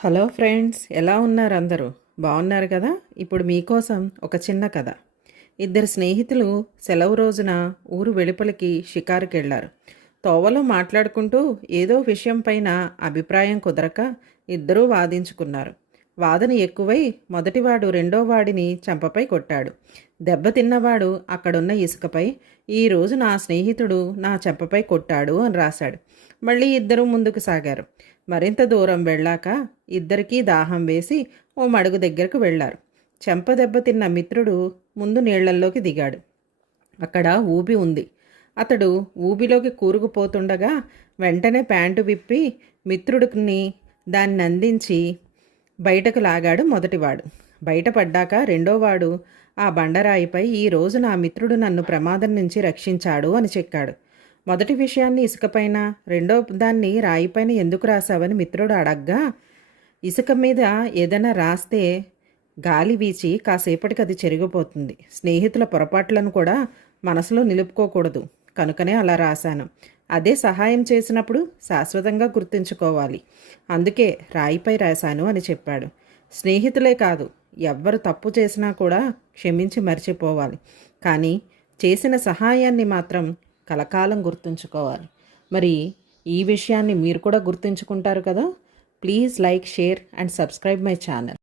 Hello friends, ఎలా ఉన్నారు అందరూ? బాగున్నారు కదా? ఇప్పుడు మీకోసం ఒక చిన్న కథ. ఇద్దరు స్నేహితులు సెలవు రోజున ఊరు వెలుపలికి షికారుకి వెళ్ళారు. తోవలో మాట్లాడుకుంటూ ఏదో విషయం పైన అభిప్రాయం కుదరక ఇద్దరూ వాదించుకున్నారు. వాదన ఎక్కువై మొదటివాడు రెండో వాడిని చెంపపై కొట్టాడు. దెబ్బతిన్నవాడు అక్కడున్న ఇసుకపై ఈరోజు నా స్నేహితుడు నా చెంపపై కొట్టాడు అని రాశాడు. మళ్ళీ ఇద్దరూ ముందుకు సాగారు. మరింత దూరం వెళ్ళాక ఇద్దరికీ దాహం వేసి ఓ మడుగు దగ్గరకు వెళ్లారు. చెంప దెబ్బతిన్న మిత్రుడు ముందు నీళ్లల్లోకి దిగాడు. అక్కడ ఊబి ఉంది. అతడు ఊబిలోకి కూరుకుపోతుండగా వెంటనే ప్యాంటు విప్పి మిత్రుడిని దాన్ని అందించి బయటకు లాగాడు మొదటివాడు. బయటపడ్డాక రెండోవాడు ఆ బండరాయిపై ఈరోజు నా మిత్రుడు నన్ను ప్రమాదం నుంచి రక్షించాడు అని చెక్కాడు. మొదటి విషయాన్ని ఇసుకపైన, రెండో దాన్ని రాయిపైన ఎందుకు రాసావని మిత్రుడు అడగ్గా, ఇసుక మీద ఏదైనా రాస్తే గాలి వీచి కాసేపటికి అది చెరిగిపోతుంది. స్నేహితుల పొరపాట్లను కూడా మనసులో నిలుపుకోకూడదు, కనుకనే అలా రాశాను. అదే సహాయం చేసినప్పుడు శాశ్వతంగా గుర్తుంచుకోవాలి. అందుకే రాయిపై రాశాను అని చెప్పాడు. స్నేహితులే కాదు, ఎవ్వరు తప్పు చేసినా కూడా క్షమించి మర్చిపోవాలి. కానీ చేసిన సహాయాన్ని మాత్రం కలకాలం గుర్తుంచుకోవాలి. మరి ఈ విషయాన్ని మీరు కూడా గుర్తుంచుకుంటారు కదా? Please like, share and subscribe my channel.